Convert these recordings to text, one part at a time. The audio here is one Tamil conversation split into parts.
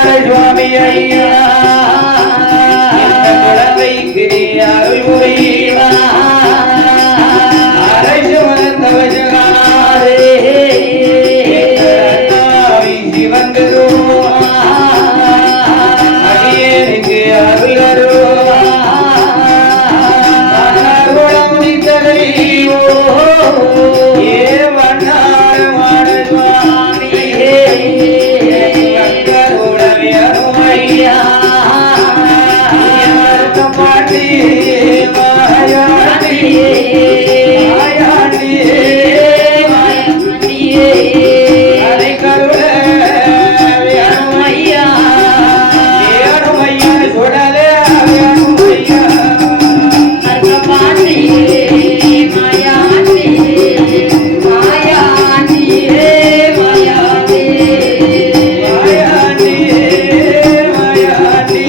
சுவாமி ஐயா குழந்தைக்கு அருள் புரிவா அரசு மனத்தவஜகாரே சிவன் அடியேனுக்கு அருள் அருவா ஏ வண்ணாரமான சுவாமி பாட்டி மாயாண்டி மாயாண்டி அதை கருட வேணுமையா வேணுமையா சுடலே வேணுமையா பாட்டி மாயாண்டி மாயாண்டி மாயாண்டி மாயாண்டி மாயாண்டி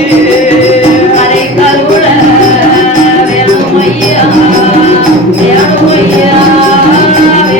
அதை கருட வேணுமையா வேணுமையா வேணுமையா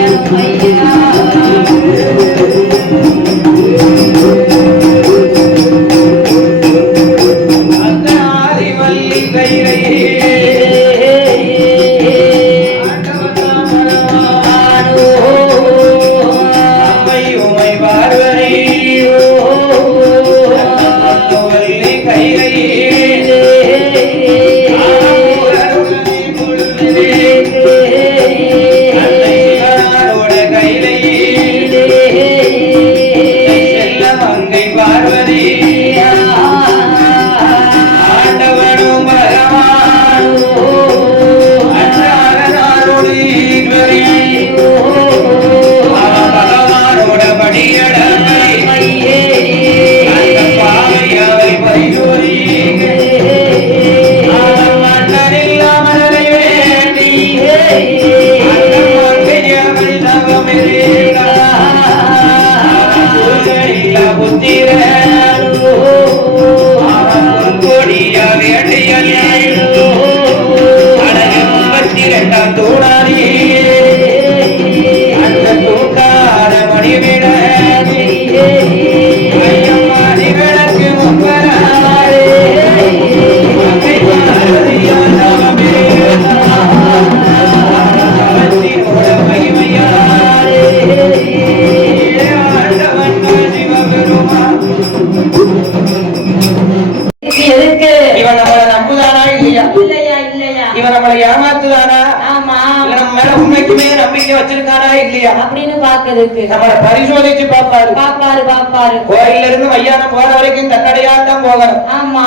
பரிசோதிச்சு பாப்பாரு பாப்பாரு பாப்பாரு கோயில இருந்து மையானம் போற வரைக்கும் இந்த கடையாத்தான் போகணும். ஆமா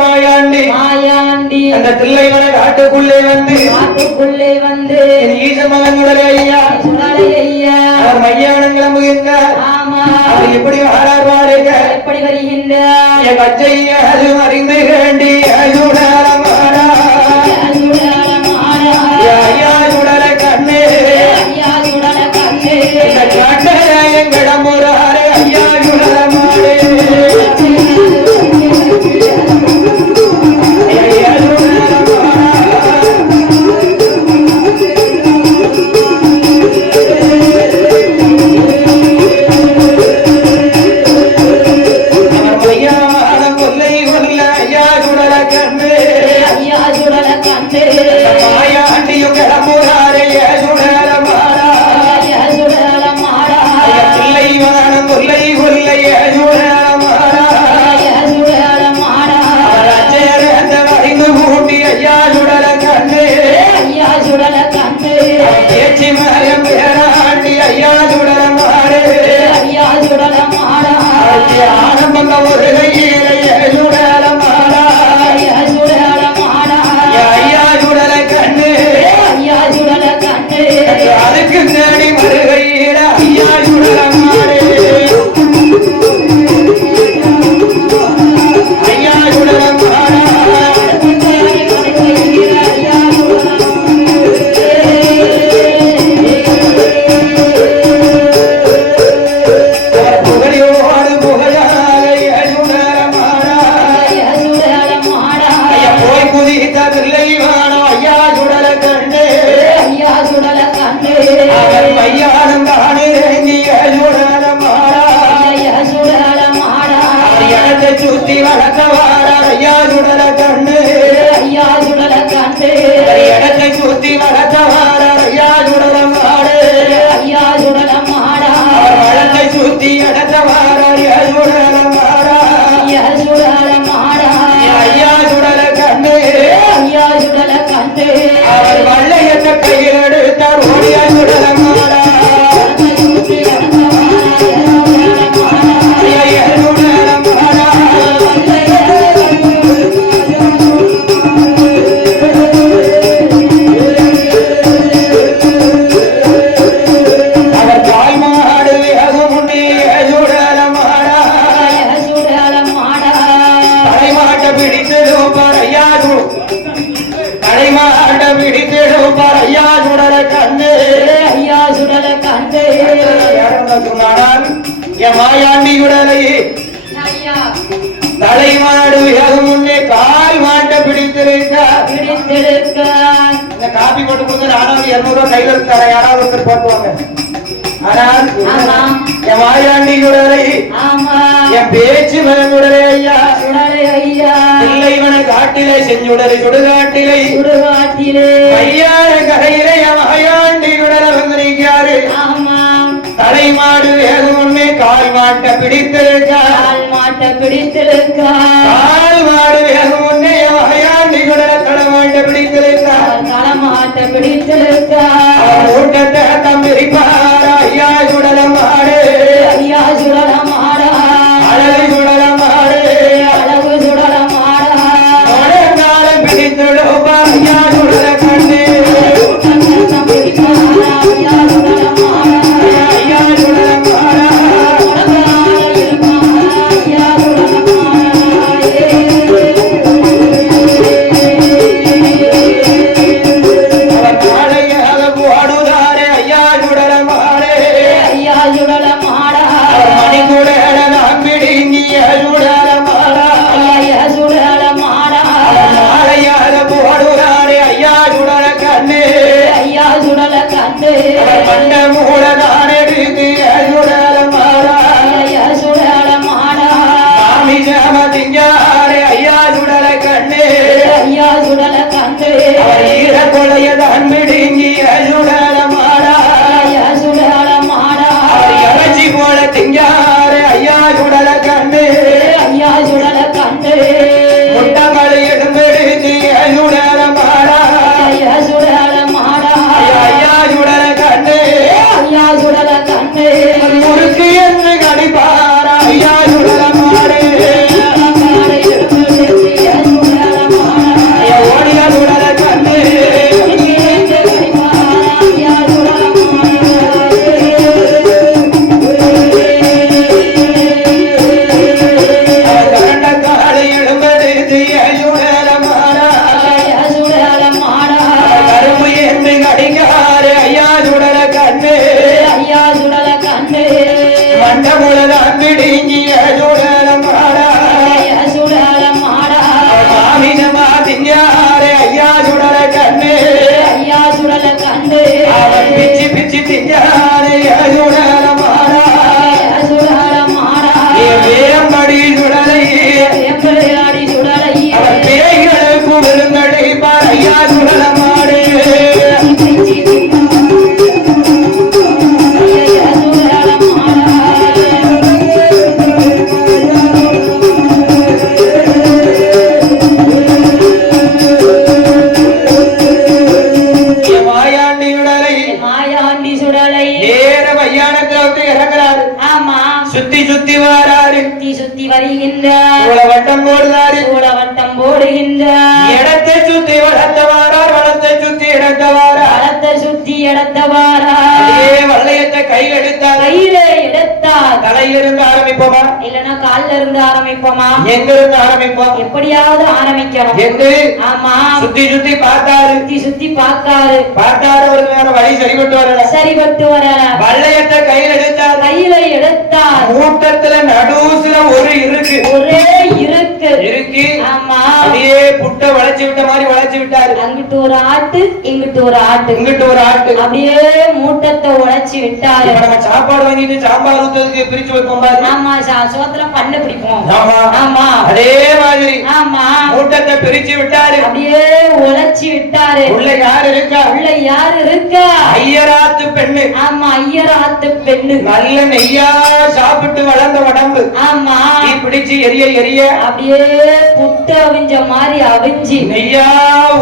மாயாண்டி மாயாண்டி அந்த தில்லைவன காட்டுக்குள்ளே வந்து ஈச மகன் உடலே ஐயா ஐயா அவர் மையானம் கிளம்புகின்றார். ஆமா அவர் எப்படி ஆறார்வாருங்க எப்படி வருகின்றார் என் பச்சைய அது அறிந்து வேண்டி அயுடரமாடா ஐயா உடல கண்ணே ஐயா உடல கண்ணே இந்த காட்டை எங்கிடம் ஒரு ஆறு ஐயா உடலமாடே மையானம் தானே சுத்தி வளர்த்தவார ஐயா சுடல கண்ணு ஐயா சுடல கண்டு இடத்தை சுத்தி வளர்த்தவார ஐயா சுடல மாடு ஐயா சுடல மாடா வளத்தை சுத்தி இடத்தவார ஐயா சுடல மாடா ஐயா சுடல மாடா ஐயா சுடல கண்ணு ஐயா சுடல கண்டு அவர் வள்ளையத்தை கையில் எடுத்தார் ஓடியா சுடல மாடா மாயாண்டியுடனே தலைமாடு முன்னே கால் மாட்ட பிடித்திருக்க இந்த காப்பி போட்டு கொடுத்து நானும் 200 ரூபாய் கையில இருக்கார யாராவது ஒருத்தர் போட்டுவாங்க ஆனால் என் மாயாண்டியுடனே என் பேச்சு மனமுடனே ஐயா பிள்ளைவன காட்டிலே செஞ்சுடலை சுடுகாட்டிலே ஐயான கரையிலே என் மாயாண்டியுடன வந்து நீக்காரு தலைமாடு வேகம் ஒண்ணே கால் மாட்ட பிடித்திருக்கால் கால் மாடு வேகம் ஒண்ணே வகையாண்டி குடல தலைமாட்ட பிடித்திருக்கால் ஊட்டத்தை தம்பிரிப்பார் ஐயா சுடல மாடு அழகு சுடல மாடு காலம் பிடித்திடுப்பா ஐயா சுடல கண்ணு சுத்தி வருகின்றார் வட்டம் போடுகின்றார் இடத்தை சுத்தி வளர்த்தவாரார் வளத்தை சுத்தி இடத்தவாரார் வளையத்தை கையில் எடுத்தார் தலையிலிருந்து ஆரம்பிப்போமா இல்லன்னா கால்ல இருந்து ஆரம்பிப்போமா எங்க இருந்து ஆரம்பிப்போம் எப்படியாவது ஆரம்பிக்கணும் என்று ஆமா சுத்தி பார்த்தாரு அவருக்கு வேற வழி சரிபட்டு வரல வளையத்தை கையில் எடுத்தார் கூட்டத்துல நடுவுல ஒரே இருக்கு ஆமா அப்படியே புட்டை வளைச்சு விட்ட மாதிரி விட்டாரு. அங்கிட்டு ஒரு ஆட்டு இங்கிட்டு ஒரு ஆட்டு இங்கிட்டு ஒரு ஆட்டு அப்படியே மூட்டத்தை உடைச்சு விட்டாரு. இப்ப நம்ம சாப்பாடு வாங்கிட்டு சாம்பார் ஊத்துறதுக்கு பிரிச்சு வைப்போம் பாரு. ஆமா சோத்துல பண்ண பிடிப்போம். ஆமா ஆமா அதே மாதிரி ஆமா மூட்டத்தை பிரிச்சு விட்டாரு. அப்படியே உடைச்சு விட்டாரு. உள்ள யாரு இருக்கா? உள்ள யாரு இருக்கா? ஐயராத்து பெண்ணு. ஆமா ஐயராத்து பெண்ணு. நல்ல நெய்யா சாப்பிட்டு வளர்ந்த உடம்பு. ஆமா நீ பிடிச்சு எரிய எரிய அப்படியே புட்டு அவிஞ்ச மாதிரி அவிஞ்சு நெய்யா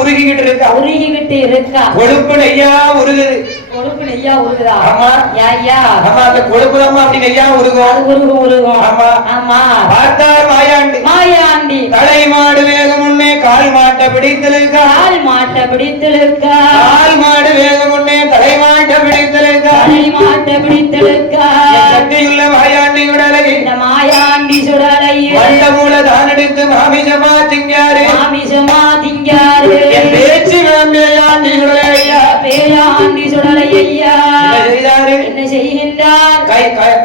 உருகிக்கிட்டு இருக்கா. உருகிக்கிட்டு இருக்கா. கொழுப்பு நெய்யா உருகுது. கொழுப்பு நெய்யா உருகுதா? ஆமா ஐயா ஆமா அந்த கொழுப்பு தான் அப்படி நெய்யா உருகும். அது உருகும் உருகும். ஆமா ஆமா பார்த்தார் மாயாண்டி. மாயாண்டி தலை மாடு வேகம் முன்னே கால் மாட்ட பிடித்திருக்கா. கால் மாட்ட பிடித்திருக்கா. கால் மாடு வேகம் முன்னே தலை மாட்ட பிடித்திருக்கா. தலை மாட்ட பிடித்திருக்கா. சக்தியுள்ள மாயாண்டி உடலை இந்த மாயாண்டி சுடலை வண்ட மூல தானெடுத்து மாமிசமா திங்காரு. மாமிசமா திங்காரு. என் பேச்சு வேண்டியாண்டி உடலையா. பேயாண்டி சுடலை ஐயா என்ன செய்தாரு? என்ன செய்கின்றார்?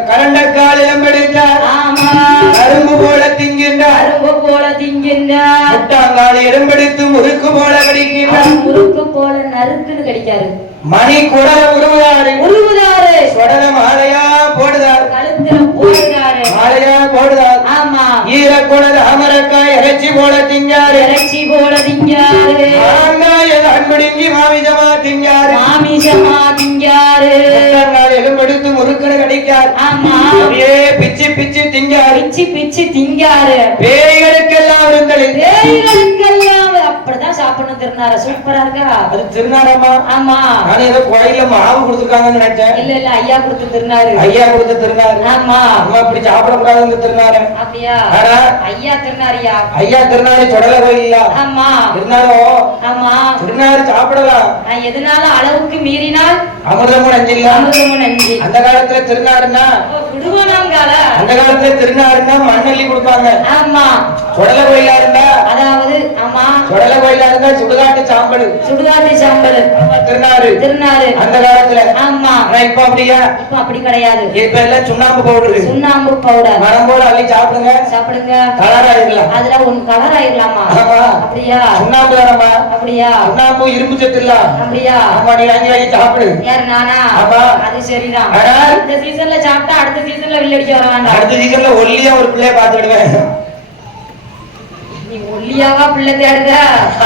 கரண்டக்கால் இளம்பெடுத்தார். ஆமா கரும்பு போல திங்கின்றார். அரும்பு போல திங்கின்றார். முட்டாங்கால் எறும்பெடுத்து முறுக்கு போல கடிக்கின்றார். முறுக்கு போல நறுக்குன்னு கடிக்காரு. மணி குடல உருவாரு. உருவுதாரு. சொடல மாலையா போடுதார். கழுத்துல போடுறாரு. மாலையா போடுதார். ஆமா ஈரக்குடல் அமரக்காய் இறைச்சி போல திங்காரு. இறைச்சி போல திங்காரு. மாங்காய் அன்பிடுங்கி மாமிசமா திங்காரு. மாமிசமா திங்காரு. முட்டாங்கால் எறும்பெடுத்து முறுக்குன்னு கடிக்கார். ஆமா அப்படியே பிச்சு பிச்சு திங்காரு. பிச்சு பிச்சு திங்காரு. பேய்களுக்கெல்லாம் இருந்தது. பேய்களுக்கெல்லாம் அப்படிதான் சாப்பிடணும். திருநார சூப்பரா இருக்கா? அது திருநாரமா? ஆமா நான் ஏதோ கோயில மாவு கொடுத்துருக்காங்கன்னு நினைச்சேன். இல்ல இல்ல ஐயா கொடுத்து திருநாரு. ஐயா கொடுத்த திருநாரு. ஆமா நம்ம இப்படி சாப்பிடக்கூடாது திருநாரு. அப்படியா? ஆனா ஐயா திருநாரியா? ஐயா திருநாரு சொடல கோயில்ல. ஆமா இருந்தாலும் ஆமா திருநாரு சாப்பிடலாம். நான் எதனால அளவுக்கு மீறினால் அமிர்தமும் நஞ்சில்ல. அமிர்தமும் நஞ்சு. அந்த காலத்துல திருநாருன்னா விடுவானாங்கால அந்த காலத்துல திருநாருன்னா மண்ணள்ளி கொடுப்பாங்க. ஆமா சொடல கோயிலா இருந்தா அதாவது ஆமா சொடல கோயிலா இருந்தா சுடுகாட்டு சாம்பல். சுடுகாட்டு சாம்பல் திருநாரு திருநாரு அந்த காலத்துல. ஆமா ஆனா இப்ப அப்படியா? இப்ப அப்படி கிடையாது. இப்ப எல்லாம் சுண்ணாம்பு பவுடர். சுண்ணாம்பு பவுடர். மரம் போல அள்ளி சாப்பிடுங்க. சாப்பிடுங்க. கலர் ஆயிடலாம். அதுல ஒன்னு கலர் ஆயிடலாமா? ஆமா. அப்படியா? சுண்ணாம்பு தானமா? அப்படியா? சுண்ணாம்பு இரும்பு சத்து இல்ல. அப்படியா? ஆமா நீ வாங்கி வாங்கி சாப்பிடு. யார் நானா? ஆமா. அது சரிதான். ஆனால் இந்த சீசன்ல சாப்பிட்டா அடுத்த சீசன்ல வில்லடிக்க வர வேண்டாம். அடுத்த சீசன்ல ஒல்லியா ஒரு பிள்ளைய பாத்துடுவேன். நீ ஒல்லியாவா பிள்ளை தேடுற?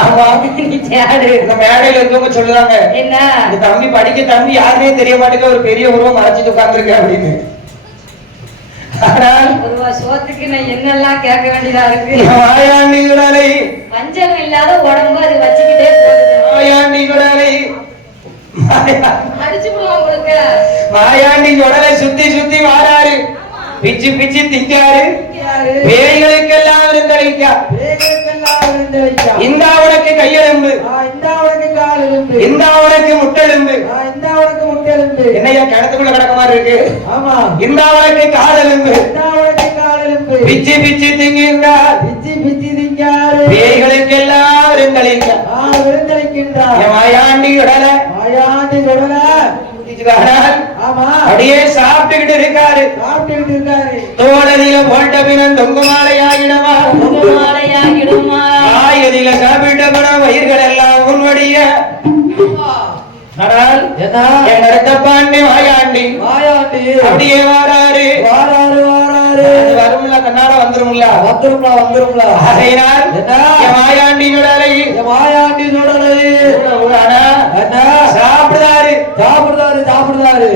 ஆமா நீ தேடு. இந்த மேடையில இருக்கவங்க சொல்லுவாங்க என்ன இந்த தம்பி படிக்க தம்பி யாருமே தெரிய மாட்டேங்க ஒரு பெரிய உருவம் மறைச்சிட்டு உட்கார்ந்துருக்க அப்படின்னு. ஆனால் ஒரு சோத்துக்கு நான் என்னெல்லாம் கேட்க வேண்டியதா இருக்கு. மாயாண்டி குடலை பஞ்சம் இல்லாத உடம்பு அது வச்சுக்கிட்டே போகுது. மாயாண்டி குடலை அடிச்சு போடுவோம் உங்களுக்கு. மாயாண்டி குடலை சுத்தி சுத்தி வாராரு. பிச்சு பிச்சு திங்காரு. பேய்களுக்கெல்லாம் விருந்தளிக்கா. இந்தா உனக்கு கையெலும்பு. இந்தா உனக்கு முட்டெலும்பு. என்னையா கிணத்துக்குள்ள கிடக்க மாதிரி இருக்கு. இந்தா உனக்கு காலெலும்பு. பிச்சு பிச்சு திங்குகிறார். பேய்களுக்கெல்லாம் விருந்தளிக்கா. மாயாண்டி உடலை அப்படியே சாப்பிட்டுக்கிட்டு இருக்காரு. தோடதில போட்ட பின் தொங்கு மாலையாகிடமா. ஆயதில சாப்பிட்ட பணம் வயிர்கள் எல்லாம் உன்னுடைய. ஆனால் என் அடுத்த பாண்டி மாயாண்டி அப்படியே வாராரு. வரும்ல கண்ணால வந்துரும்ல. ஆகையினால் என் மாயாண்டி உடலை சாப்பிடுதாரு.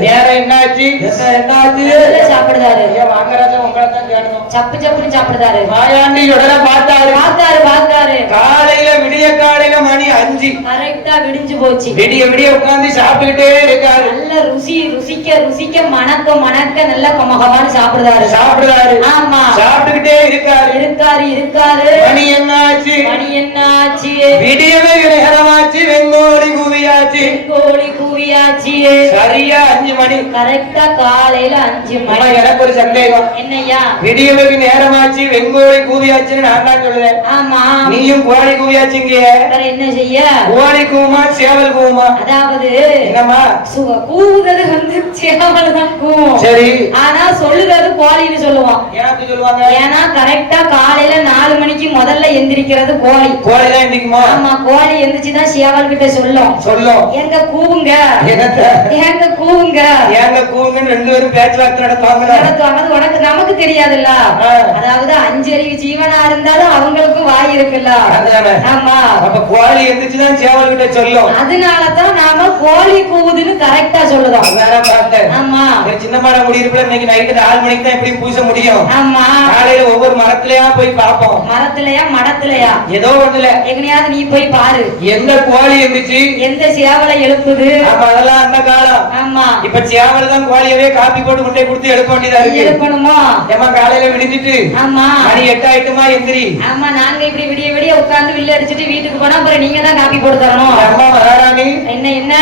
நேரம் என்னாச்சு? சாப்பிடுதாரு. வாங்கராஜா உங்களை தான் கேட்கணும். சப்பு சப்புன்னு சாப்பிடுதாரு. மாயாண்டி உடலை பார்த்தாரு. காலையில விடிய காலையில மணி 5 கரெக்டா விடிஞ்சு போச்சு. விடிய விடிய உட்கார்ந்து சாப்பிட்டுக்கிட்டே இருக்காரு. நல்ல ருசிக்க மணக்க நல்ல கமகமான்னு சாப்பிடுதாரு. ஆமா சாப்பிட்டுக்கிட்டே இருக்காரு. மணி என்னாச்சு? விடியவே நேரமாச்சு. வெங்கோடி கூவியாச்சு. சரியா 5 மணி. கரெக்டா காலையில 5 மணி. எனக்கு ஒரு சந்தேகம். என்னையா? விடியவே நேரமாச்சு வெங்கோடி கூவியாச்சுன்னு நான் தான் சொல்லுவேன். ஆமா நீயும் கோழி கூவியாச்சுங்க. என்ன செய்ய? கோழி கூவுமா சேவல் கூவுமா? அதாவது என்னம்மா கூவுறது வந்து சேவல் தான் கூவும். சரி. ஆனா சொல்லுறது கோழின்னு சொல்லுவோம். ஏன் சொல்லுவாங்க? ஏன்னா கரெக்டா காலையில 4 மணிக்கு முதல்ல எந்திரிக்கிறது கோழி. கோழிதான் எந்திரிக்குமா? ஆமா, கோழி எந்திரிச்சுதான் சேவல் கிட்ட சொல்லும் எங்க கூவுங்க, எங்க கூவுங்க, எங்க கூவுங்கன்னு ரெண்டு பேரும் பேச்சுவார்த்தை நடத்துவாங்க. உனக்கு நமக்கு தெரியாதுல்ல. அதாவது அஞ்சறிவு ஜீவனா இருந்தாலும் அவங்களுக்கும் வாய் இருக்குல்ல. ஆமா, அப்ப கோழி எந்திரிச்சுதான் சேவல் கிட்ட சொல்லும். அதனாலதான் நாம கோழி கூவுதுன்னு கரெக்டா சொல்லுதோம். வேற பார்த்தேன். ஆமா, சின்ன மரம் முடியிருப்புல இன்னைக்கு நைட்டு 4 மணிக்கு தான் எப்படி பூச முடியும்? ஆமா, காலையில ஒவ்வொரு மரத்திலயா போய் பார்ப்போம். மரத்திலயா மடத்திலயா ஏதோ ஒண்ணுல எங்கனையாவது நீ போய் பாரு. எந்த கோழி இருந்துச்சு, எந்த சேவலை எழுப்புது. அதெல்லாம் அந்த காலம். ஆமா, இப்ப சேவல் தான் கோழியவே காப்பி போட்டு முட்டை கொடுத்து எழுப்ப வேண்டியதா இருக்கு. எழுப்பணுமா? ஏமா காலையில விடிஞ்சிட்டு ஆமா மணி 8 ஆயிட்டுமா எந்திரி. ஆமா, நாங்க இப்படி விடிய விடிய உட்கார்ந்து வில்ல அடிச்சுட்டு வீட்டுக்கு போனா அப்புறம் நீங்க தான் காப்பி போட்டு தரணும். அம்மா மகாராணி என்ன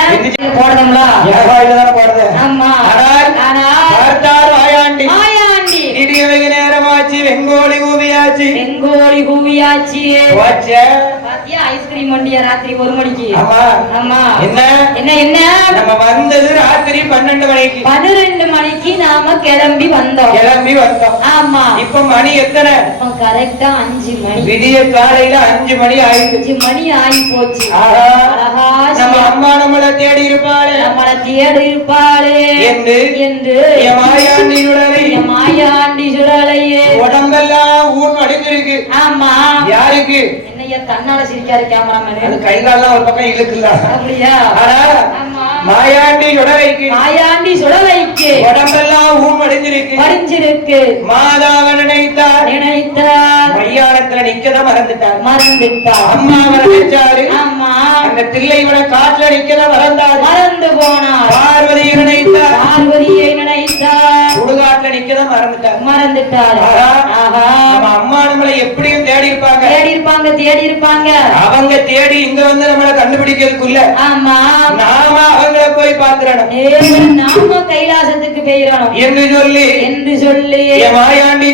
போடுறோம்ல, ஏகாயில போடுறது. ஆமா, பார்த்தார் வாயாண்டி வாயாண்டி இடியவங்க நேரமாச்சு, வெங்கோலி கூவியாச்சு, வெங்கோலி கூவியாச்சு. பாத்தியா ஐஸ்கிரீம் வண்டியா ராத்திரி 1 மணிக்கு? ஆமா ஆமா. என்ன என்ன என்ன நம்ம வந்தது ராத்திரி 12 மணிக்கு. 12 மணிக்கு நாம கிளம்பி வந்தோம். ஆமா, இப்ப மணி எத்தனை? கரெக்டா 5 மணி. விடிய காலையில 5 மணி ஆயிடுச்சு. 5 மணி ஆகி போச்சு. நம்ம அம்மா நம்மள தேடி இருப்பாளே, என்று மாயாண்டி சுடலையே உடம்பெல்லாம் ஊன் அடிஞ்சிருக்கு. ஆமா, யாருக்கு? என்னையா தன்னால சிரிக்காரு கேமராமேன்? அது கை கால்லாம் ஒரு பக்கம் இழுக்குல்ல. அப்படியா? மாயாண்டி சுடலைக்கு, மாயாண்டி சுடலைக்கு உடம்பெல்லாம் ஊன் அடிஞ்சிருக்கு. மாதாவை நினைத்தார், மையானத்துல நிக்கதான் மறந்துட்டார். அம்மாவை நினைச்சாரு. ஆமா, அந்த தில்லைவன காட்டுல நிக்கதான் மறந்து போனார். பார்வதியை நினைத்தார். சுடுகாட்டுல நிக்கதான் மறந்துட்டார். நம்ம அம்மா நம்மளை எப்படியும் தேடி இருப்பாங்க. அவங்க தேடி இங்க வந்து நம்மளை கண்டுபிடிக்கிறதுக்குள்ள ஆமா நாம அவங்கள போய் பாத்துறோம். நாம கைலாசத்துக்கு போயிடணும் என்று சொல்லி மாயாண்டி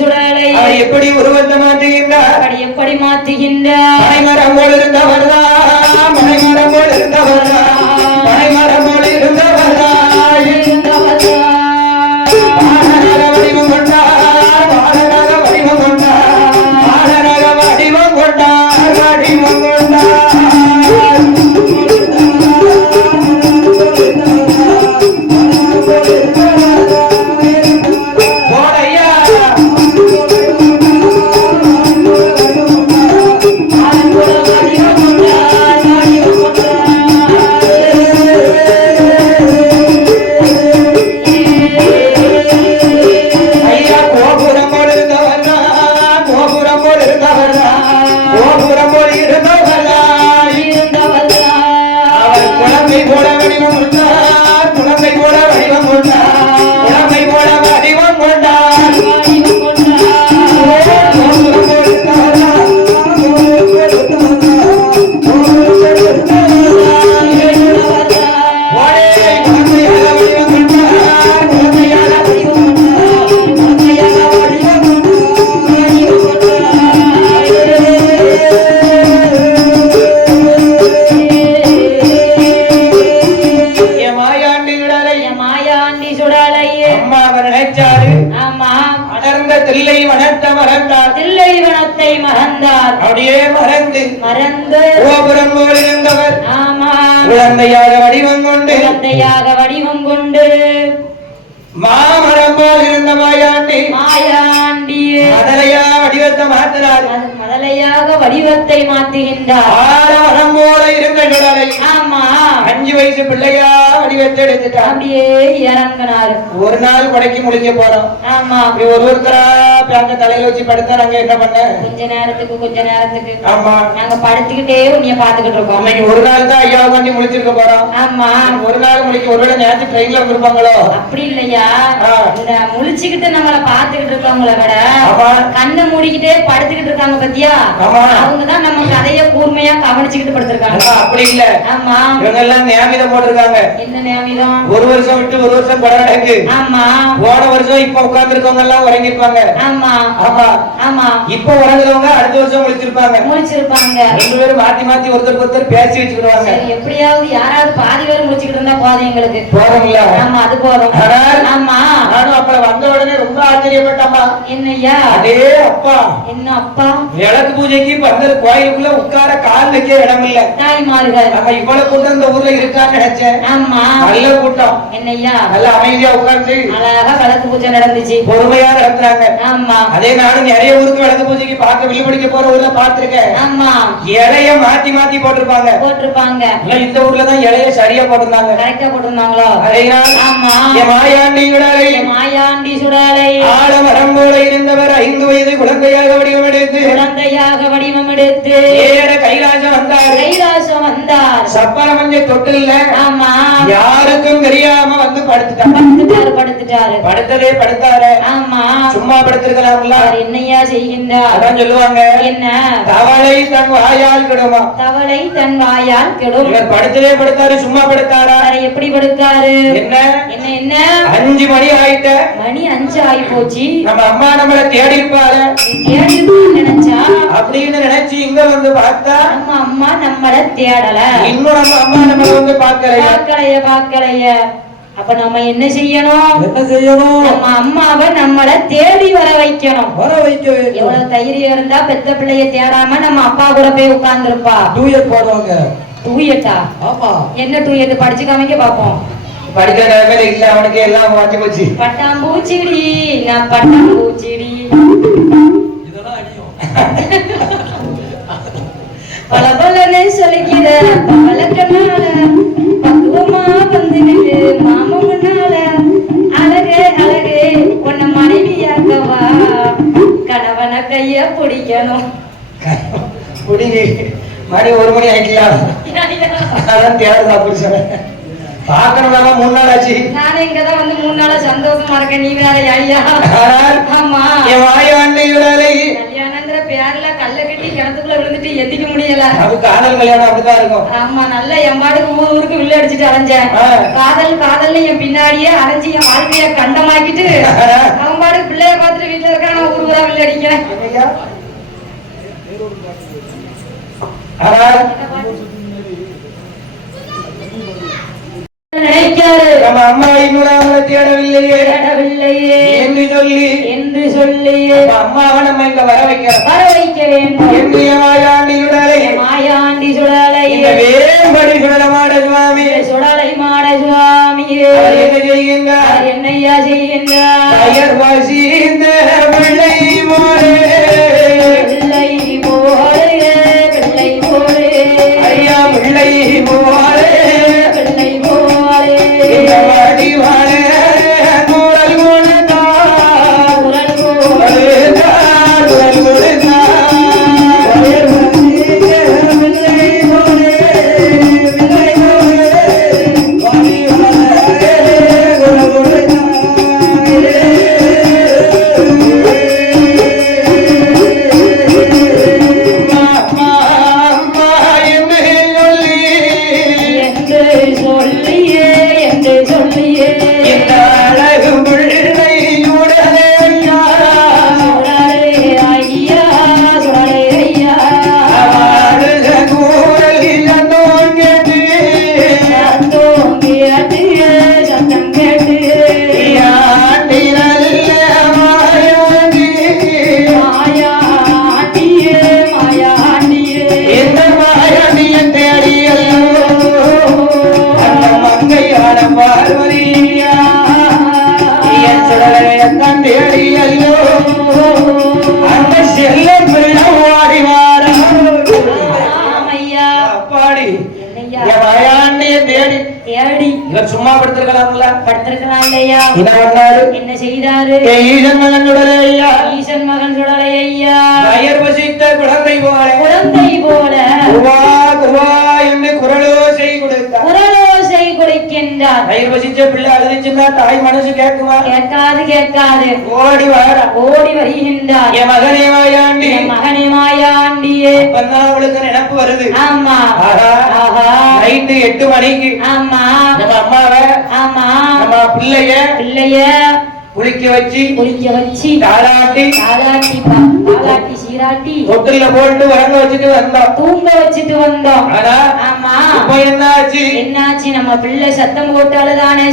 சுடலை எப்படி உருவத்தை மாற்றுகின்றார், எப்படி மாற்றுகின்றார். மனைமரம் போல் இருந்தவர்தான், மனைமரம் போல் இருந்தவர்தான், மனைமரம் போல் இருந்தவர்தான், வடிவம் கொண்டார், பாலனாக வடிவம் கொண்டார், பாலனாக வடிவம் கொண்டார், வடிவம் கொண்டார். அப்படியே மறந்து கோபுரம் போல் இருந்தவர். ஆமா, குழந்தையாக வடிவம் கொண்டு மாமரம் போல் இருந்த மாயாண்டி மதலையாக வடிவத்தை மாற்றுகின்றார். மரம் போல இருந்த சுடலை. ஆமா, 5 வயசு பிள்ளையா வடிவத்தை எடுத்துட்டார். அப்படியே இறங்கினாரு. ஒரு நாள் கொடைக்கு முழிக்க போறோம். ஆமா, அப்படி ஒருத்தரா பேங்க தலையில வச்சு படுத்தா நாங்க என்ன பண்ண? கொஞ்ச நேரத்துக்கு ஆமா நாங்க படுத்துக்கிட்டே உன்னைய பாத்துக்கிட்டு இருக்கோம். இன்னைக்கு ஒரு நாள் தான் ஐயா பண்ணி முழிச்சிருக்க போறோம். ஆமா, ஒரு நாள் முழிக்க ஒருவேளை நேரத்து ட்ரெயின்ல வந்திருப்பாங்களோ? அப்படி இல்லையா, இந்த முழிச்சுக்கிட்டு நம்மள பாத்துக்கிட்டு இருக்கவங்கள விட கண்ணை மூடிக்கிட்டே படுத்துக்கிட்டு இருக்காங்க பத்தியா, அவங்கதான் நம்ம கதைய கூர்மையா கவனிச்சுக்கிட்டு படுத்திருக்காங்க. அப்படி இல்ல. ஆமா, இவங்க எல்லாம் நியமிதம் போட்டிருக்காங்க. என்ன நியமிதம்? ஒரு வருஷம் விட்டு ஒரு வருஷம் கொடை நடக்கு. ஆமா, போன வருஷம் இப்ப உட்கார்ந்து இருக்கவங்க எல்லாம் உறங்கிருப்பாங்க. ஆமா, ஆமா ஆமா ஆமா. இப்ப உறங்குறவங்க அடுத்த வருஷம் முடிச்சிருப்பாங்க. ரெண்டு பேரும் மாத்தி மாத்தி ஒருத்தருக்கு ஒருத்தர் பேசி வச்சுக்கிடுவாங்க. எப்படியாவது யாராவது பாதி பேரும் முடிச்சுக்கிட்டு இருந்தா போதும் எங்களுக்கு. போறோம்ல. ஆமா அது போதும். ஆமா. நானும் அப்புறம் வந்த உடனே ரொம்ப ஆச்சரியப்பட்டம்மா. என்னய்யா? அதே அப்பா. என்ன அப்பா? விளக்கு பூஜைக்கு பந்தல் கோயிலுக்குள்ள உட்கார கால் வைக்க இடம் இல்ல. தாய்மார்கள். நம்ம இவ்வளவு கூட்டம் இந்த ஊர்ல இருக்கான்னு நினைச்சேன். ஆமா. நல்ல கூட்டம். என்னய்யா? நல்ல அமைதியா உட்கார்ந்து அழகா விளக்கு பூஜை நடந்துச்சு. பொறுமையா நடத்துறாங்க. ஆமா. அதே நானும் நிறைய ஊருக்கு விளக்கு பூஜைக்கு பார்க்க வெளிப்படிக்க போற ஊர்ல பாத்துருக்கேன். ஆமா. இலைய மாத்தி மாத்தி போட்டிருப்பாங்க. இந்த ஊர்ல தான் இலைய சரியா போட்டிருந்தாங்க. கரெக்டா போட்டிருந்தாங்களோ? ஆமா. மாயாண்டி சுடலை. மாயாண்டி சுடலை. ஆலமரம் போல இருந்தவர் 5 வயது குழந்தையாக வடிவம் எடுத்து ஏற கைலாசம் வந்தார். சப்பர மஞ்ச தொட்டில்ல. ஆமா. யாருக்கும் தெரியாம வந்து படுத்துட்டாரு. படுத்தாரு. ஆமா. சும்மா படுத்திருக்கலாம்ல. என்னையா செய்கின்றார்? அதான் சொல்லுவாங்க. என்ன? தவளை தன் வாயால் கெடுமா. இவர் படுத்தாரு. சும்மா படுத்தாரா? எப்படி படுத்தாரு? என்ன 5 மணி ஆயிட்ட. மணி 5 ஆகி போச்சு. நம்ம அம்மா நம்மள தேடி இருப்பாரு. நினைச்சா அப்படின்னு நினைச்சு இங்க வந்து பார்த்தா நம்ம அம்மா நம்மள தேடல. இன்னும் நம்ம அம்மா நம்மள வந்து பார்க்கலைய. அப்ப நம்ம என்ன செய்யணும்? நம்ம அம்மாவை நம்மள தேடி வர வைக்கணும். எவ்வளவு தைரியம் இருந்தா பெத்த பிள்ளைய தேடாம நம்ம அப்பா கூட போய் உட்கார்ந்து இருப்பா. டூயட் போடுவாங்க. டூயட்டா? ஆமா. என்ன டூயட்? படிச்சு காமிக்க பாப்போம். படிக்கிற நிலைமையில இல்ல, அவனுக்கு எல்லாம் மாத்தி போச்சு. பட்டாம்பூச்சிடி நான் பட்டாம்பூச்சிடி. இதெல்லாம் அடியும். பல பலனை சொல்லிக்கிற பழக்கனால பக்குவமா வந்து நின்று மாமா முன்னால அழகே உன்னை மனைவியாக்கவா கணவனை கைய பிடிக்கணும். மணி 1 மணி ஆயிக்கலாம். அதான் தேடுதா புருஷன் பாக்கணும். 3 நாள் ஆச்சு. நானே இங்கதான் வந்து 3 நாளா சந்தோஷமா இருக்கேன். நீ வேற ஐயா. ஆமா. கல்யாணங்கிற பேர்ல கல்ல கட்டி கிணத்துக்குள்ள விழுந்துட்டு எத்திக்க முடியல. அது காதல் கல்யாணம் அப்படிதான் இருக்கும். ஆமா. நல்ல எம்பாடுக்கு ஊருக்கு வில்ல அடிச்சுட்டு அலைஞ்சேன். காதல்னு என் பின்னாடியே அலைஞ்சு என் வாழ்க்கைய கண்டமாக்கிட்டு அவன் பாடு பிள்ளைய பார்த்துட்டு வீட்டுல இருக்கான். நான் ஊருக்கு தான் வில்ல அடிக்கிறேன். நம்ம அம்மா இன்னும் அவளை தேடவில்லையே என்று சொல்லி அம்மாவை நம்ம இங்க வர வைக்க வேண்டும் என்று மாயாண்டி சுடலை வேம்படி சுடலமாட சுவாமி என்ன செய்கின்றார்? என்னையா செய்கின்றார்? பிள்ளை போலே ஐயா பிள்ளை போலே சும்மா படுத்திருக்கலாம்ல. இல்லையா? என்ன செய்தாரு? ஈசன் மகன் சுடலை ஐயா வயர் வசித்த குழந்தை போல குவா என்று குரலோசை கொடுக்கின்றார். வயர் வசித்த பிள்ளை அழுதுச்சுன்னா தாய் மனசு கேட்குமா? கேட்காது. ஓடி வருகின்றார். என் மகனே மாயாண்டியே. அவளுக்கு நினைப்பு வருது. ஆமா. நைட்டு 8 மணிக்கு. ஆமா. நம்ம அம்மாவை நம்ம பிள்ளைய குளிக்க வச்சு தாளாட்டி சீராட்டி தொட்டில போட்டு உறங்க வச்சுட்டு வந்தோம், தூங்க வச்சுட்டு வந்தோம். ஆனா ஆமா இப்ப என்னாச்சு நம்ம பிள்ளை சத்தம் போட்டு அழுதானே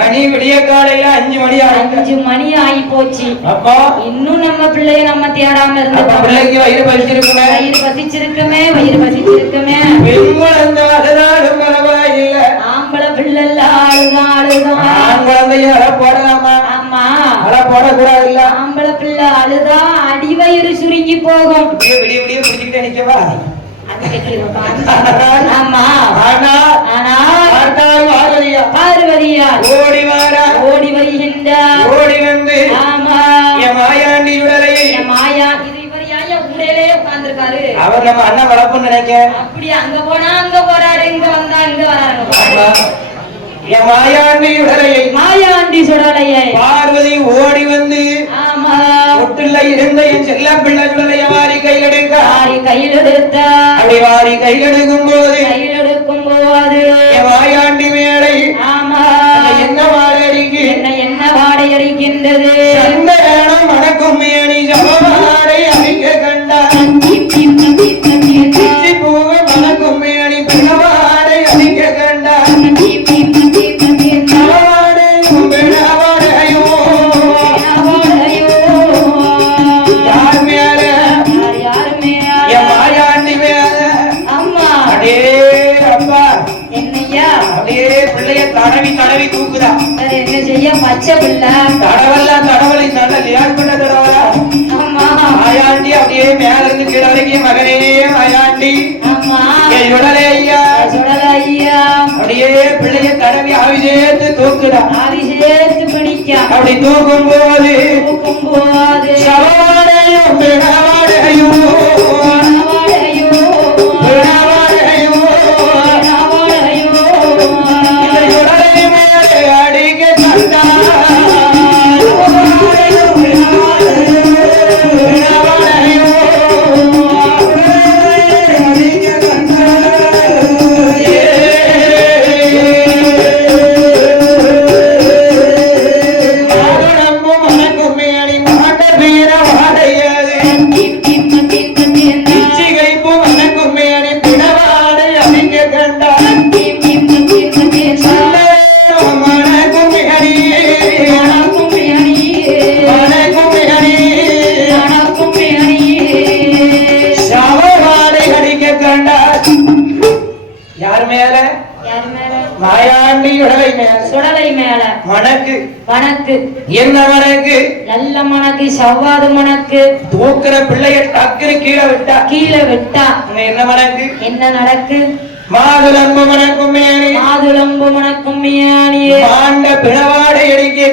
மணி விடிய காலையில 5 மணி 5 மணி ஆகி போச்சு. அப்போ இன்னும் நம்ம பிள்ளைய நம்ம தேடாம இருந்தோம். பிள்ளைக்கு வயிறு பசிச்சிருக்குமே அழுதாலும் பரவாயில்ல, ஆம்பளை பிள்ளை அழுதான் ஆண் குழந்தைய அழ போடலாமா? ஆமா அழ போடக்கூடாது இல்ல. ஆம்பளை பிள்ளை அழுதா அடிவயிறு சுருங்கி போகும். விடிய பிடிச்சிக்கிட்டே நிக்கவா? ஆமா ஆனா பார்வதியா ஓடி வருகின்றார். ஓடி வந்து ஆமா என் மாயாண்டி உடலை உட்கார்ந்துருக்காரு. அவர் நம்ம அண்ணன் வளர்ப்புன்னு நினைக்க, அப்படியே அங்க போனா அங்க போறாரு, இங்க வந்தா இங்க வராரு. என் மாயாண்டி சுடலையை பார்வதி ஓடி வந்து ஆமா ஒட்டுல இருந்த என் செல்ல பிள்ளை சுடலைய வாரி கையில் எடுத்த அப்படி வாரி கையில் எடுக்கும் போது என் மாயாண்டி மேடை ஆமா என்ன வாடகைக்கு என்ன வாடை அடிக்கின்றது. மணக்கும் மேனி ஜபவாடை அடிக்க கண்டான், பூவை மணக்கும் மேனி பிணவாடை அடிக்க கண்டான். தடவி தூக்குதா என்ன செய்ய? பச்சை பிள்ளை தடவலை நல்ல லியான் பண்ண தடவலா. மாயாண்டி அப்படியே மேல இருந்து கீழ வரைக்கும் மகனே மாயாண்டி சுடலை ஐயா அப்படியே பிள்ளைய தடவி ஆவி சேர்த்து தூக்குதா. பிடிக்க அப்படி தூக்கும் போது சவாடையும் பிணவாடையும் மணக்கு என்ன மணக்கு? நல்ல மணக்கு, சவ்வாது மணக்கு. தூக்குற பிள்ளைய டக்குனு கீழே விட்டா என்ன மணக்கு? என்ன நடக்கு? மாதுளம்பு மணக்கும் மேனியே மாண்ட பிணவாடை அடிக்க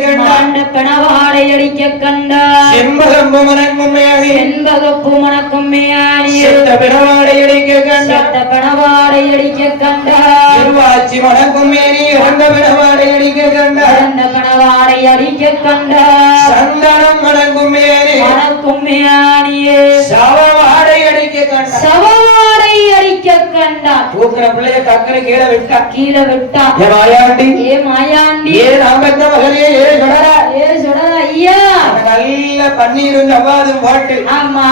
கண்டா செம்பகம்பு மணக்கும் மேனி செண்பகப்பு மணக்கும் மேனியே பிணவாடை அடிக்க கண்டா திருவாச்சி மணக்கும் மேனி இறந்த பிணவாடை அடிக்க கண்டா சந்தனம் மணக்கும் மேனியே சவவாடை அடிக்க கண்டா தூக்குற பிள்ளைய டக்குனு கீழே விட்டா மாயாண்டி ராமத்த மகளே சுடர ஐயா நல்ல பன்னீரும் ஜவ்வாதும் போட்டு ஆமா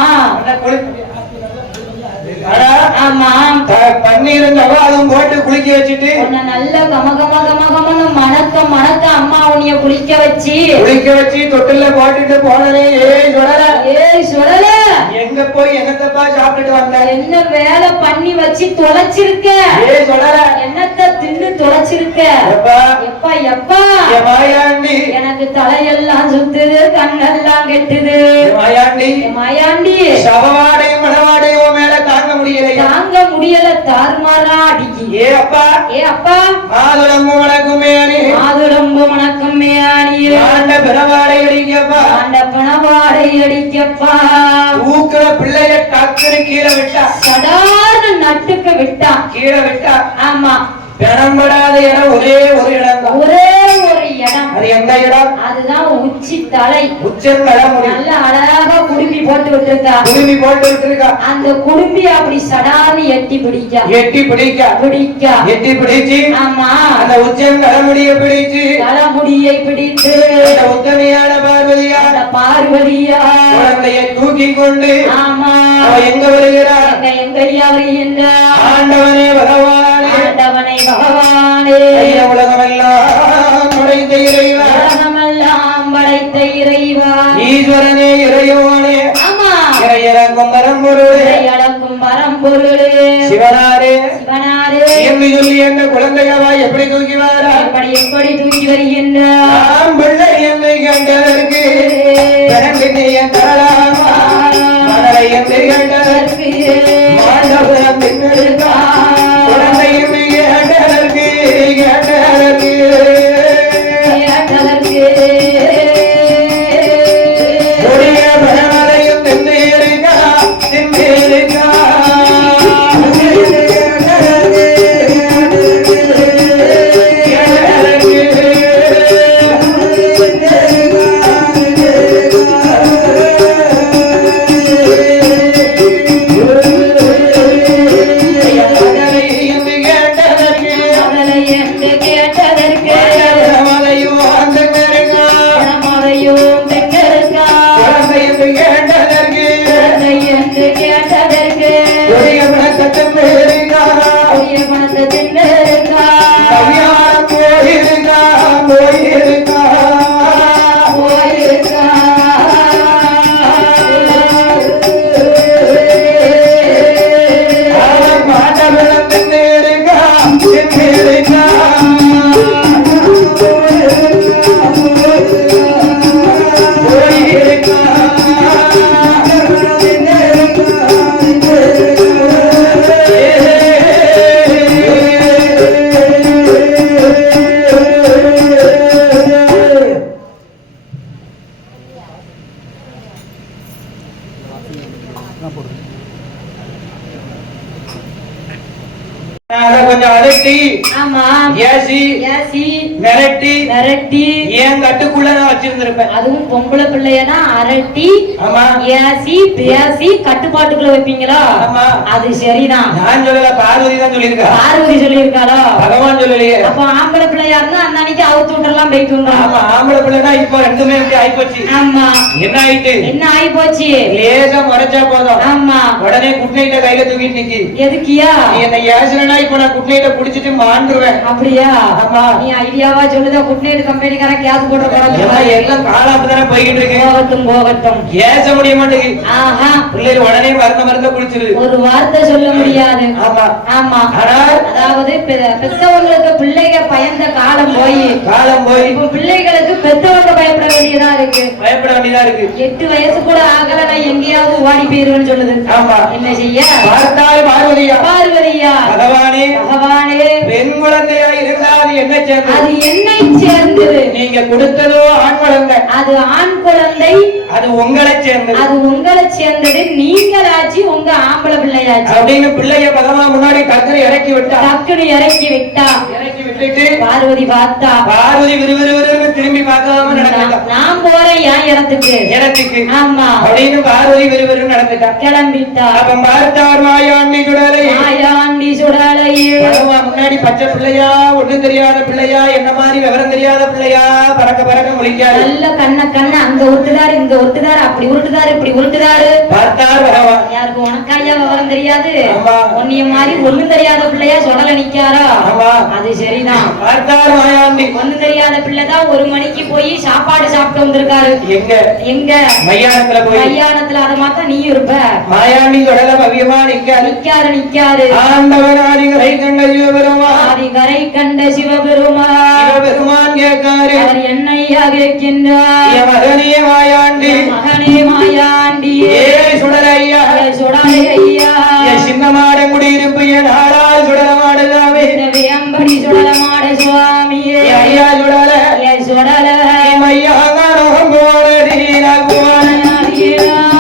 பன்னீரும் ஜவ்வாதும் போட்டு குளிக்க வச்சுட்டு நல்ல கமகமன்னு மணக்க அம்மா உன்னைய குளிக்க வச்சு தொட்டில போட்டுட்டு போனே. சுடல எங்க போய் என்னத்தப்பா சாப்பிட்டுட்டு வந்த? என்ன வேலை பண்ணி வச்சு தொலைச்சிருக்க? என்னத்த தின்னு தொலைச்சிருக்க? எப்பா மாயாண்டி எனக்கு தலையெல்லாம் சுத்துது, கண்ணெல்லாம் கெட்டுது. மாயாண்டி சவவாடை மணவாடை மேல தாங்க முடியல தாறுமாறா அடிக்கி. ஏ அப்பா மாதுளம்பு மணக்கும் மேனியே ஆண்ட பிணவாடை அடிக்கப்பா ஊக்குற பிள்ளைய டக்குனு கீழே விட்டா சடார்னு நட்டுக்க விட்டா கீழே விட்டா. ஆமா பெறம்படாத இடம் ஒரே ஒரு இடம். அது எந்த இடம்? அதுதான் உச்சி தலை. உச்சந்தலை நல்ல அழகா குடுமி போட்டு விட்டுருக்கா. குடுமி போட்டு விட்டுருக்கா. அந்த குடும்பி அப்படி சடார்னு எட்டி பிடிக்க எட்டி பிடிச்சு ஆமா அந்த உச்சம் தலைமுடியை பிடிச்சு பிடித்து உத்தமையான பார்வதியா குழந்தையை தூக்கி கொண்டு ஆமா அவ எங்க வருகிறார்? எங்கய்யா வருகின்றார்? ஆண்டவனே பகவானே உலகமெல்லாம் படைத்த இறைவா, படைத்த இறைவா, ஈஸ்வரனே இறையோனே, ஆமா இறையளக்கும் பரம்பொருளே, இறையளக்கும் பரம்பொருளே, சிவனாரே என்று சொல்லி என்ற குழந்தையவா எப்படி தூக்கி வாரா? எப்படி தூக்கி வருகின்றார்? பிள்ளை என்னை கண்டதற்கு என் தரலாமா? மகளை என்னை கண்டதற்கு மாண்டபுரம் பின்னெடுக்கா குழந்தை என்னை கேட்டதற்கு பரமலையும் தின்னேருக்கா கொஞ்சம் அலட்டி மிரட்டி ஏன் கட்டுக்குள்ள நான் வச்சிருந்திருப்பேன். அதுவும் பொம்பளை பிள்ளையனா அரட்டி ஏசி பேசி கட்டுப்பாட்டுக்குள்ள வைப்பீங்களா? அது சரிதான். நான் சொல்லல, பார்வதி தான் சொல்லியிருக்கா. பார்வதி சொல்லியிருக்காளோ? பகவான் சொல்லலையே. அப்ப ஆம்பளை பிள்ளையா இருந்தா அன்னைக்கு அவுத்து விட்டுறலாம் போயிட்டு. ஆமா, ஆம்பளை பிள்ளைனா இப்போ ரெண்டுமே இப்படி ஆயிப்போச்சு. ஆமா, என்ன ஆயிட்டு? என்ன ஆயிப்போச்சு? லேசா மறைச்சா போதும். ஆமா, உடனே குட் நைட்ட கையில தூக்கிட்டு நிக்கி. எதுக்கியா? நீ என்ன ஏசுறனா இப்ப நான் குட் நைட்ட புடிச்சிட்டு மாண்டுருவேன். அப்படியா? ஆமா, நீ ஐடியாவா சொல்லுதா? குட் நைட் கம்பெனிக்காரன் கேஸ் போட போறாங்க. எல்லாம் காலம் அப்படிதானே போய்கிட்டு இருக்கு. போகட்டும் ஏச முடிய மாட்டேங்குது. ஆஹா, பிள்ளைகள் உடனே மருந்த குடிச்சிரு. ஒரு வார்த்தை சொல்ல முடியாது. ஆமா ஆமா, அதாவது பெத்தவங்களுக்கு பிள்ளைங்க பயந்த காலம் போய் இப்ப பிள்ளைகளுக்கு பெத்தவங்க பயப்பட வேண்டியதா இருக்கு. 8 வயசு கூட ஆகல, நான் எங்கேயாவது ஓடி போயிருவேன்னு சொல்லுது. ஆமா, என்ன செய்ய? பார்வதியா பகவானே பெண் குழந்தையா இருந்தால் என்ன சேர்ந்தது? அது என்னை சேர்ந்தது. நீங்க கொடுத்ததோ ஆண் குழந்தை. அது ஆண் குழந்தை. அது உங்களை சேர்ந்தது. அது உங்களை சேர்ந்தது. நீங்களாச்சு உங்க ஆம்பளை பிள்ளையாச்சு அப்படின்னு பிள்ளைய பகவான் முன்னாடி டக்குனு இறக்கி விட்டா. இறக்கி விட்டுட்டு பார்வதி பார்த்தா. பார்வதி விறுவிறுன்னு திரும்பி பார்க்காம நடந்துட்டா. நான் போறேன் என் இடத்துக்கு. ஆமா, அப்படின்னு பார்வதி விறுவிறுன்னு நடந்துட்டா, கிளம்பிட்டா. அப்ப பார்த்தார் மாயாண்டி சுடலை. பகவான் முன்னாடி பச்சை பிள்ளையா, ஒண்ணும் தெரியாத பிள்ளையா, என்ன மாதிரி விவரம் தெரியாத பிள்ளையா, பறக்க முழிக்காரு. நல்ல கண்ண அங்க உருட்டுதாரு, இங்க உருட்டுதாரு, அப்படி உருட்டுதாரு, இப்படி உருட்டுதாரு. பார்த்தார் பகவான். யாருக்கு உனக்காயா விவரம் தெரியாது? ஒன்னிய மாதிரி ஒண்ணும் தெரியாத பிள்ளையா சுடல நிக்காரா? அது சரிதான். பார்த்தார் மாயாண்டி. ஒண்ணும் தெரியாத பிள்ளைதான் 1 மணிக்கு போய் சாப்பாடு சாப்பிட்டு வந்திருக்காரு. எங்க மையானத்துல. அதை மாத்தா நீ இருப்ப. மாயாண்டி சுடல பவியமா நிக்காரு. ஆண்டவன் ஆதிகரை கண்ட சிவபெருமான் கேட்காரு. அவர் என்னையா கேட்கின்றார்? மகனே மாயாண்டி சுடலையா சின்ன மாட குடியிருப்பு என் ஆளால் சுடலமாடுதாவே. வேம்படி சுடலமாட சுவாமியே ஐயா சுடல மையாங்கானம் போனடி நான் போன கையிலாக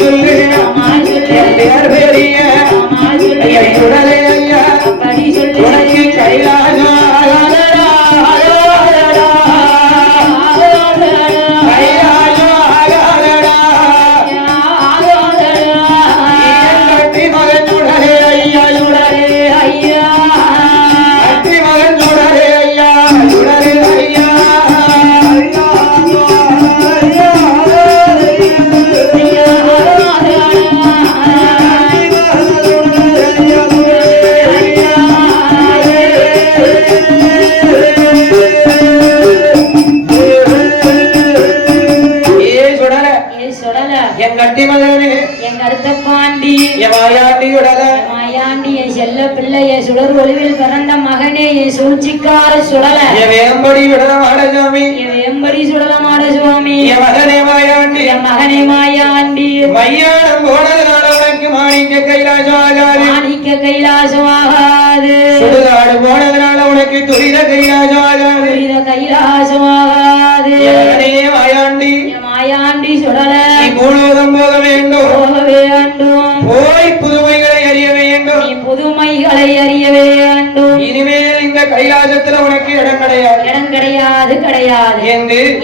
சொல்லு என் பேர் பெரிய ஐயா சுடலை ஐயா உனக்கு கைலாசம் சுடர் ஒளிவில் பிறந்த மகனே என் சூழ்ச்சிக்கார சுடல வேம்படி விடலமாட சுவாமி வேம்படி சுடலமாட சுவாமி என் மகனே மாயாண்டி என் மகனே மாயாண்டி மையானம் போனதுனால உனக்கு மாணிக்க கைலாசம் ஆகாது மாணிக்க கைலாசம் ஆகாது சுடுகாடு போனதுனால உனக்கு துரித கைலாசம் ஆகாது துரித கைலாசம் ஆகாது என் மகனே மாயாண்டி மாயாண்டி சுடல நீ பூலோகம் போக வேண்டும் போக வேண்டும் போய் புதுமைகளை அறிய வேண்டும் நீ புதுமைகளை அறிய வேண்டும் இனிமேல் இந்த கைலாசத்துல உனக்கு இடம் கிடையாது இடம் கிடையாது கிடையாது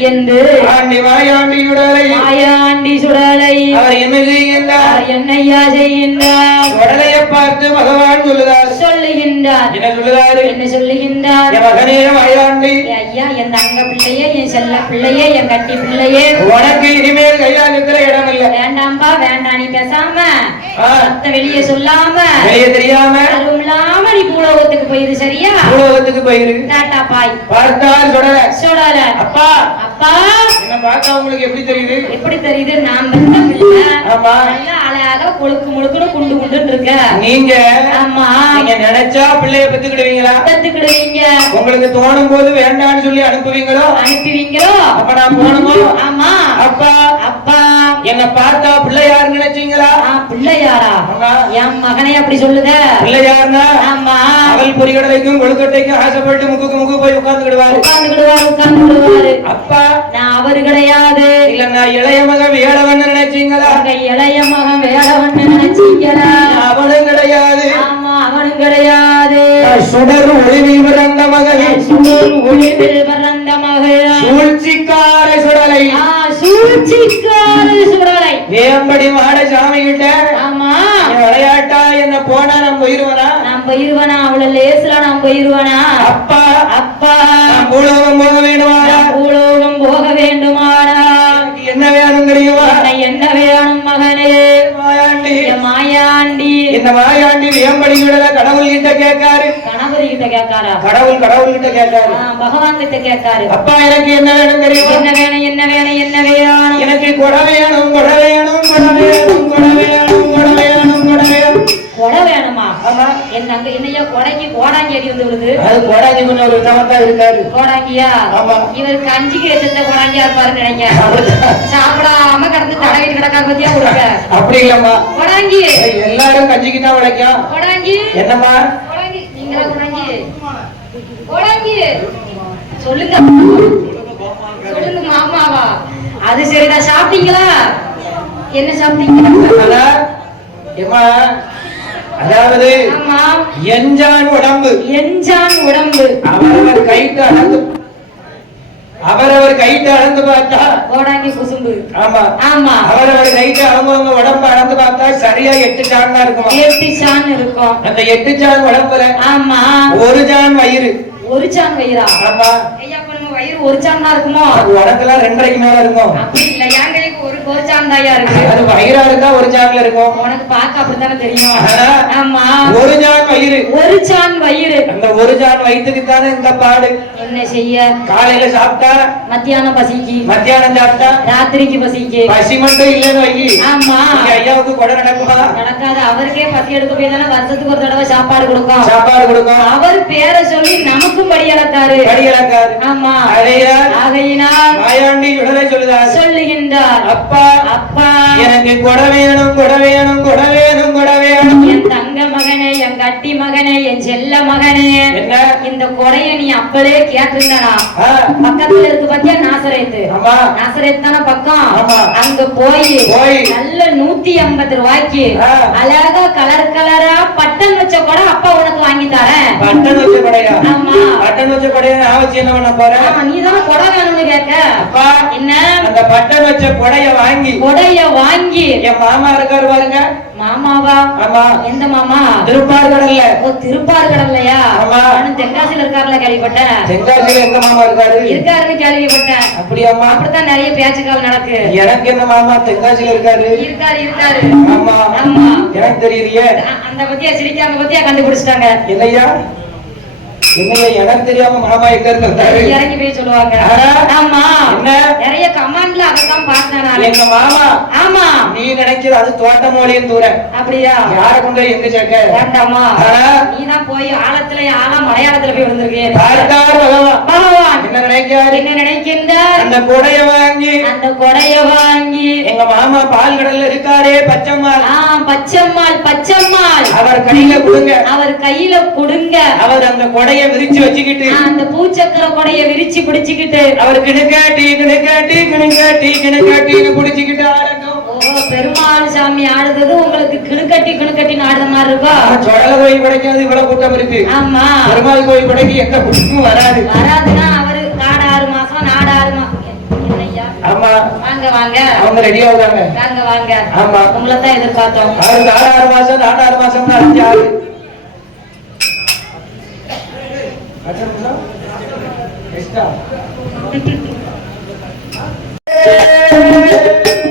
என்று ஆண்டி மாயாண்டி சுடலை மாயாண்டி சுடலை அவர் என்ன செய்கின்றார் என்னையா செய்கின்றார் சுடலையை பார்த்து பகவான் சொல்லுகின்றார் என்ன சொல்லுகின்றார் என் மகனே மாயாண்டி ஐயா என் தங்க பிள்ளையே என் செல்ல பிள்ளையே என் கட்டி பிள்ளையே உனக்கு இனிமேல் கைலாசத்துல இடம் இல்லை வேண்டாம்பா வேண்டாம் நீ பேசாம வெளியே சொல்லாம வெளியே தெரியாம அதுவும் இல்லாம நீ பூலோகத்துக்கு போயிரு சரியா பூலோகத்துக்கு போயிரு டாட்டா பாய் பார்த்தால் சுடல அப்பா அப்பா என்ன பார்த்தா உங்களுக்கு எப்படி தெரியுது எப்படி தெரியுது நான் பெத்த பிள்ளை ஆமா நல்லா அழகா கொழுக்கு முழுக்குன்னு குண்டு குண்டுன்னு இருக்க நீங்க ஆமா நீங்க நினைச்சா பிள்ளைய பெத்துக்கிடுவீங்களா பெத்துக்கிடுவீங்க உங்களுக்கு தோணும் போது வேண்டாம்னு சொல்லி அனுப்புவீங்களோ அப்ப நான் போகணுமோ ஆமா அப்பா அப்பா என்ன பார்த்தா பிள்ளையார் நினைச்சீங்களா பிள்ளையாரா என் மகனே அப்படி சொல்லுத பிள்ளையார்னா ஆமா அவள் பொறிகடலைக்கும் கொழுக்கட்டைக்கும் ஆசைப்பட்டு முக்கு போய் உட்கார்ந்துக்கிடுவாரு அப்பா நான் அவரு கிடையாது இல்ல நான் இளைய மகன் வேடவன் நினைச்சீங்களா இளைய மகன் வேடவன் நினைச்சீங்களா அவனும் கிடையாது ஆமா அவனும் கிடையாது சுடர் ஒளிவில் பிறந்த மகன் சுடர் ஒளிவில் பிறந்த மகன் சூழ்ச்சிக்கார சுடலை சூழ்ச்சிக்கார சுடலை வேம்படி மாட சாமி கிட்ட ஆமா விளையாட்டா என்ன போனா நான் போயிருவனா அவள லேஸ்ல நான் போயிருவனா அப்பா அப்பா பூலோகம் போக வேண்டுமாடா பூலோகம் போக வேண்டுமாடா என்ன வேணும் தெரியுமா என்ன வேணும் மகனே மாயாண்டி மாயாண்டி இந்த மாயாண்டி வேம்படி விடல கடவுள் கிட்ட கேட்காரு கணபதி கிட்ட கேட்காரா கடவுள் கிட்ட கேட்காரு பகவான் கிட்ட கேட்காரு அப்பா எனக்கு என்ன வேணும் தெரியுமா என்ன வேணும் எனக்கு கொடை வேணும் கொடை வேணுமா என் தங்க என்னையா கொடைக்கு கோடாங்கி அடி வந்து விடுது அது கோடாங்கி கொஞ்சம் ஒரு விதமா இருக்காரு கோடாங்கியா இவருக்கு 5 கேஜ் கோடாங்கியா இருப்பாருன்னு நினைக்கிறேன் சாப்பிடாம கடந்து தடவிட்டு கிடக்காம பத்தியா கொடுக்க அப்படி இல்லம்மா கோடாங்கி எல்லாரும் கஞ்சிக்கு தான் உழைக்கும் கோடாங்கி என்னம்மா கோடாங்கி நீங்களா கோடாங்கி சொல்லுங்க மாமாவா அது சரிதான் சாப்பிட்டீங்களா என்ன சாப்பிட்டீங்க அதாவது எஞ்சான் உடம்பு அவரவர் கைட்டு அளந்து பார்த்தா கோடாங்கி குசும்பு ஆமா அவரவர் கைட்டு அவங்க உடம்பு அளந்து பார்த்தா சரியா 8 சான் தான் இருக்கும் 8 சான் இருக்கும் அந்த 8 சான் உடம்புல ஆமா ஒரு சான் வயிறு ஒரு சான் வயிறா ஆமா ஐயா நம்ம வயிறு ஒரு சான் தான் இருக்குமோ உடம்புல 2.5 மேல இருக்கும் அப்படி இல்ல யாங்களுக்கு ஒரு சான் தாயா இருக்கு அது வயிறா இருக்கா ஒரு சான்ல இருக்கும் உனக்கு பார்க்க அப்படித்தானே தெரியும் ஆமா ஒரு சான் வயிறு அந்த ஒரு சான் வயிற்றுக்கு தானே இந்த பாடு என்ன செய்ய காலையில சாப்பிட்டா மத்தியானம் பசிக்கு மத்தியானம் சாப்பிட்டா ராத்திரிக்கு பசிக்கு பசி மட்டும் இல்லன்னு வை ஆமா ஐயாவுக்கு கொடை நடக்குமா நடக்காது அவருக்கே பசி எடுக்க போய் தானே வருஷத்துக்கு ஒரு தடவை சாப்பாடு கொடுக்கும் அவர் பேரை சொல்லி நமக்கு அம்மாவுக்கும் படியளக்காரு ஆமா ஆகையினால் மாயாண்டி உடனே சொல்லுதார் சொல்லுகின்றார் அப்பா அப்பா எனக்கு கொடை வேணும் கொடை வேணும் கொடை வேணும் கொடை வேணும் என் தங்க மகனே என் கட்டி மகனே என் செல்ல மகனே என்ன இந்த கொடைய நீ அப்பவே கேட்டிருந்தனா பக்கத்துல இருக்கு பாத்தியா நாசரேத்து நாசரேத் தானே பக்கம் அங்க போய் நல்ல 150 ரூபாய்க்கு அழகா கலர் கலரா பட்டன் வச்ச கொடை அப்பா உனக்கு வாங்கி தரேன் பட்டன் வச்ச கொடையா ஆமா பட்டன் வச்ச கொடையா நான் வச்சு என்ன பண்ண போறேன் நீ தானே கொடை வேணும்னு கேட்க அப்பா என்ன அந்த பட்டன் வச்ச கொடைய வாங்கி என் மாமா இருக்காரு பாருங்க மாமாவா ஆமா எந்த மாமா திருப்பார்கடல்ல ஓ திருப்பார்கடல்லையா ஆமா நானும் தென்காசியில இருக்காருல கேள்விப்பட்டேன் தென்காசியில எந்த மாமா இருக்காருன்னு கேள்விப்பட்டேன் அப்படியாமா அப்படித்தான் நிறைய பேச்சுக்கால் நடக்கு எனக்கு என்ன மாமா தென்காசியில இருக்காரு ஆமா ஆமா எனக்கு தெரியலையே அந்த பத்தியா சிரிக்காம பத்தியா கண்டுபிடிச்சிட்டாங்க என்னையா எனக்கு தெரியாம மாமா எங்க இருந்தாரு இறங்கி போய் சொல்லுவாங்க ஆமா என்ன நிறைய கமாண்ட்ல அதான் பார்த்தேன் எங்க மாமா ஆமா நீ நினைக்கிறது அது தோட்டமோலியும் தூர அப்படியா யார கொண்டு எங்க சேர்க்க வேண்டாமா நீதான் போய் ஆழத்துல ஆழ மலையாளத்துல போய் விழுந்திருக்கேன் பகவான் என்ன நினைக்கின்றார் அந்த கொடைய வாங்கி எங்க மாமா பால் கடல்ல இருக்காரே பச்சம்மாள் அவர் கையில கொடுங்க அவர் அந்த கொடைய விரிச்சு வச்சுக்கிட்டு அந்த பூச்சக்கர கொடைய விரிச்சு பிடிச்சுக்கிட்டு அவர் கிணக்காட்டி பிடிச்சுக்கிட்டு ஆடட்டும் பெருமாள் சாமி ஆடுறது உங்களுக்கு கிணுக்கட்டி ஆடுற மாதிரி இருக்கா சொடல கோயில் படைக்காது இவ்வளவு கூட்டம் இருக்கு ஆமா பெருமாள் கோயில் படைக்கு எந்த கூட்டமும் வராதுன்னா அவரு காடு 6 மாசம் நாடு 6 மாசம் ஆமா வாங்க அவங்க ரெடியா இருக்காங்க வாங்க ஆமா உங்களை தான் எதிர்பார்த்தோம் அவருக்கு 6 மாசம் நாடு 6 மாசம் 5 6